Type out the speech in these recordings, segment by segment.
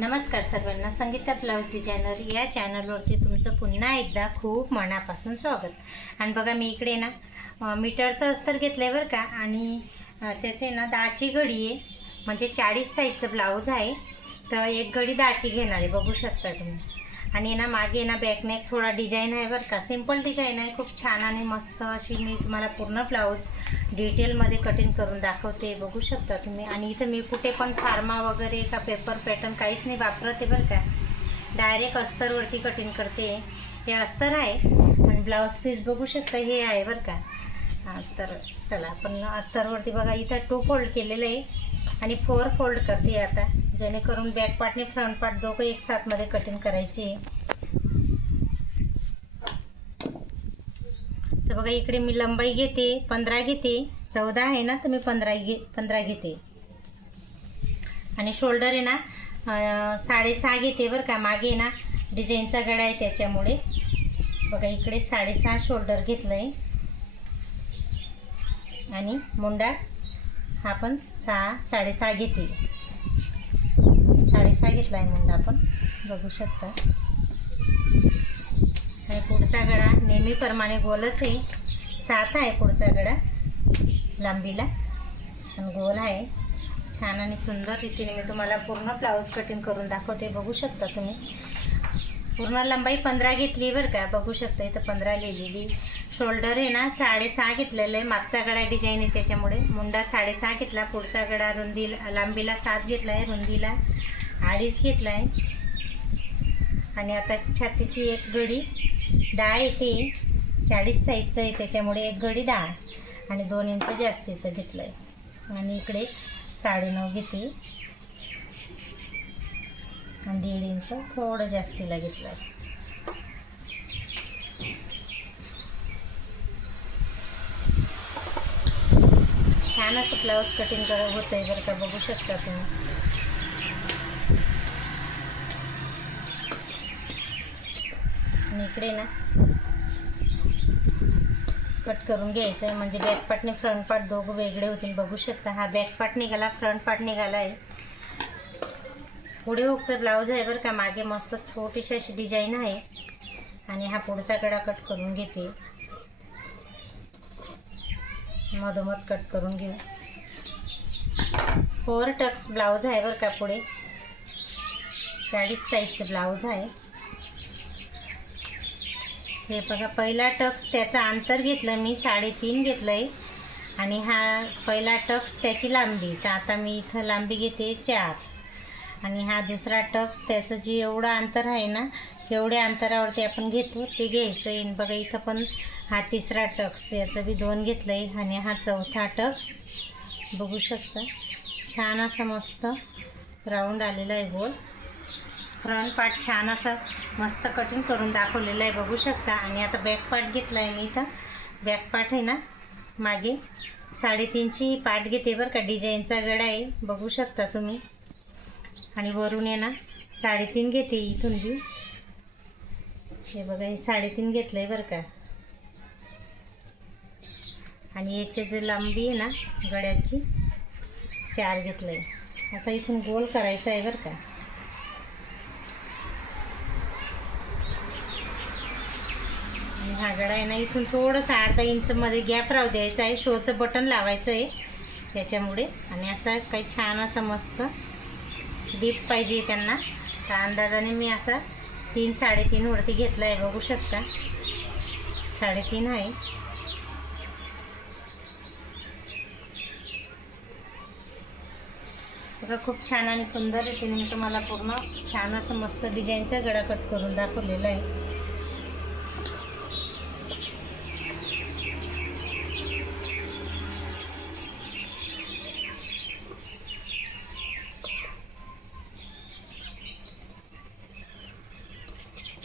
नमस्कार सर्वांना, Sangeeta blouse designer या चॅनलवरती तुमचं पुन्हा एकदा खूप मनापासून स्वागत। आणि बघा मी इकडे ना मीटरचं अस्तर घेतलं आहे बरं का, आणि त्याचे ना 10ची घडी आहे, म्हणजे 40 साईजचं ब्लाऊज आहे। तर एक घडी 10ची घेणार आहे, बघू शकता तुम्ही। आणि ना मागे ना बॅकनेक थोडा डिझाईन आहे बरं का, सिंपल डिझाईन आहे, खूप छान आणि मस्त अशी। मी तुम्हाला पूर्ण ब्लाऊज डिटेलमध्ये कटिंग करून दाखवते, बघू शकता तुम्ही। आणि इथं मी कुठे पण फार्मा वगैरे का पेपर पॅटर्न काहीच नाही वापरते बरं का, डायरेक्ट अस्तरवरती कटिंग करते। हे अस्तर आहे आणि ब्लाऊज पीस बघू शकता हे आहे बरं का। तर चला आपण अस्तरवरती बघा, इथं 2 फोल्ड केलेलं आहे आणि 4 फोल्ड करते आता, जेणेकरून बॅक पार्ट आणि फ्रंट पार्ट दोघं एक साथमध्ये कटिंग करायची। तर बघा इकडे मी लंबाई घेते 15 घेते, 14 आहे ना, तर मी 15 घेते। आणि शोल्डर आहे ना 6.5 घेते बरं का, मागे ना डिझाईनचा गळा आहे त्याच्यामुळे। बघा इकडे 6.5 शोल्डर घेतलं आहे आणि मुंडा हा पण 6.5 घेते, 6.5 घेतला आहे मुंडा आपण, बघू शकता। आणि पुढचा गळा नेहमीप्रमाणे गोलच आहे, 7 आहे पुढचा गळा लांबीला, पण गोल आहे। छान आणि सुंदर रीतीने मी तुम्हाला पूर्ण ब्लाऊज कटिंग करून दाखवते, बघू शकता तुम्ही। पूर्ण लंबाई 15 घेतली बरं का, बघू शकता इथं 15 लिहिलेली। शोल्डर आहे ना 6.5 घेतलेलं आहे, मागचा गळा डिझाईन आहे त्याच्यामुळे। मुंडा 6.5 घेतला, पुढचा गळा लांबीला 7 घेतला आहे, रुंदीला 2.5 घेतला आहे। आणि आता छातीची एक घडी 10 येते, 40 साईजचं आहे त्याच्यामुळे एक घडी 10 आणि 2 इंच जास्तीचं घेतलं आहे। आणि इकडे 9.5 घेते आणि 1.5 इंच थोडं जास्तीला घेतलं आहे। छान असं ब्लाऊज कटिंग होतं आहे बरं का, बघू शकता तुम्ही। आणि इकडे ना कट करून घ्यायचं आहे, म्हणजे बॅक पार्ट आणि फ्रंट पार्ट दोघं वेगळे होतील, बघू शकता। हा बॅक पार्ट निघाला, फ्रंट पार्ट निघाला आहे। पुढे हुकचं ब्लाऊज आहे बरं का, मागे मस्त छोटीशी अशी डिझाईन आहे। आणि हा पुढचा गळा कट करून घेते, मधोमध कट करून घेऊ। 4 टक्स ब्लाऊज आहे बरं का, पुढे 40 साईजचं ब्लाऊज आहे। हे बघा पहिला टक्स त्याचं अंतर घेतलं मी 3.5 घेतलं आहे, आणि हा पहिला टक्स त्याची लांबी, तर आता मी इथं लांबी घेते 4। आणि हा दुसरा टक्स त्याचं जे एवढं अंतर आहे ना, केवढ्या अंतरावरती आपण घेतो ते घ्यायचं आहे। बघा इथं पण हा तिसरा टक्स, याचं बी 2 घेतलं आहे, आणि हा चौथा टक्स, बघू शकता। छान असं मस्त राऊंड आलेला आहे गोल। फ्रंट पार्ट छान असं मस्त कटिंग करून दाखवलेलं आहे, बघू शकता। आणि आता बॅक पार्ट घेतला आहे मी इथं, बॅक पार्ट आहे ना मागे 3.5ची पार्ट घेते बरं का, डिझाईनचा गळा आहे, बघू शकता तुम्ही। आणि वरून आहे ना 3.5 घेते इथून बी, हे बघा हे 3.5 घेतलं आहे बरं का। आणि याची जी लांबी आहे ना गळ्याची 4 घेतलं आहे, असं इथून गोल करायचं आहे बरं का। आणि हा गळा आहे ना इथून थोडंसं अर्धा इंचमध्ये गॅप राहू द्यायचा आहे, शोचं बटन लावायचं आहे त्याच्यामुळे। आणि असं काही छान असं मस्त डीप पाहिजे त्यांना, त्या अंदाजाने मी असा 3-3.5 वरती घेतला आहे, बघू शकता। 3.5 आहे। बघा खूप छान आणि सुंदर रीतीने मी तुम्हाला पूर्ण छान असं मस्त डिझाईनचा गळा कट करून दाखवलेला आहे।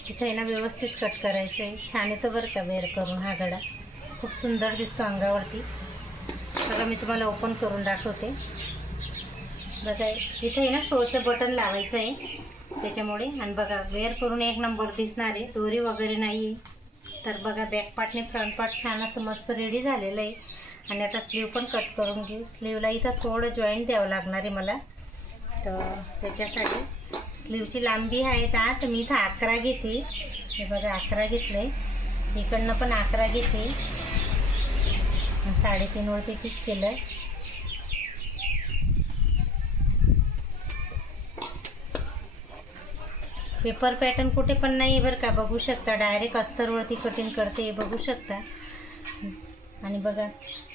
इथं आहे ना व्यवस्थित कट करायचं आहे, छान येतो बरं का वेअर करून। हा गळा खूप सुंदर दिसतो अंगावरती। बघा मी तुम्हाला ओपन करून दाखवते, बघा इथं आहे ना शोचं बटन लावायचं आहे त्याच्यामुळे। आणि बघा वेअर करून एक नंबर दिसणार आहे, दोरी वगैरे नाही आहे। तर बघा बॅक पार्टने फ्रंट पार्ट छान असं मस्त रेडी झालेलं आहे। आणि आता स्लीव पण कट करून घेऊ। स्लीवला इथं थोडं जॉईंट द्यावं लागणार आहे मला, तर त्याच्यासाठी स्लीवची लांबी आहे तर मी इथं 11 घेते. हे बघा 11 घेतले. इकडनं पण 11 घेते. 3.5 वरती ठीक केलं. पेपर पॅटर्न कुठे पण नाही बरं का, बघू शकता. डायरेक्ट अस्तरवरती कटिंग करते हे बघू शकता. आणि बघा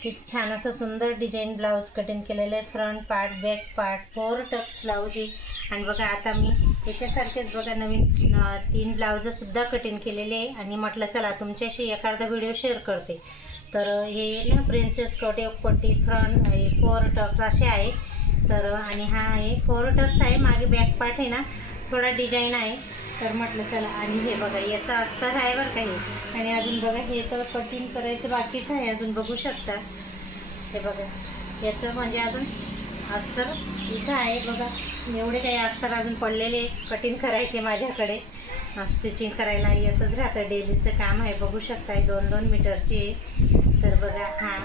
किती छान असं सुंदर डिझाईन ब्लाऊज कटिंग केलेलं आहे. Front part, back part, 4 Tux blouse आहे. आणि बघा आता मी याच्यासारखेच बघा नवीन 3 ब्लाऊजसुद्धा कटिंग केलेले आहे. आणि म्हटलं चला तुमच्याशी एखादा व्हिडिओ शेअर करते. तर हे ना प्रिन्सेस कट, एक पट्टी, फ्रंट आहे, 4 टक्स असे आहे. तर आणि हा आहे 4 टक्स आहे. मागे बॅक पार्ट आहे ना थोडा डिझाईन आहे. तर म्हटलं चला. आणि हे बघा याचा अस्तर आहे बरं का हे. आणि अजून बघा हे तर कटिंग करायचं बाकीच आहे अजून बघू शकता. हे बघा याचं म्हणजे अजून अस्तर इथं आहे बघा. एवढे काही अस्तर अजून पडलेले कटिंग करायचे माझ्याकडे. स्टिचिंग करायला येतच राहतं, डेलीचं काम आहे बघू शकता. 2-2 मीटरचे. तर बघा हा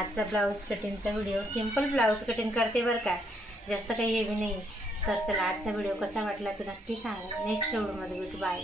आजचा ब्लाऊज कटिंगचा व्हिडिओ. सिम्पल ब्लाऊज कटिंग करते बरं का, जास्त काही हेवी नाही. तर चला आजचा व्हिडिओ कसा वाटला तर नक्की सांगा. नेक्स्ट व्हिडिओमध्ये भेटू. बाय.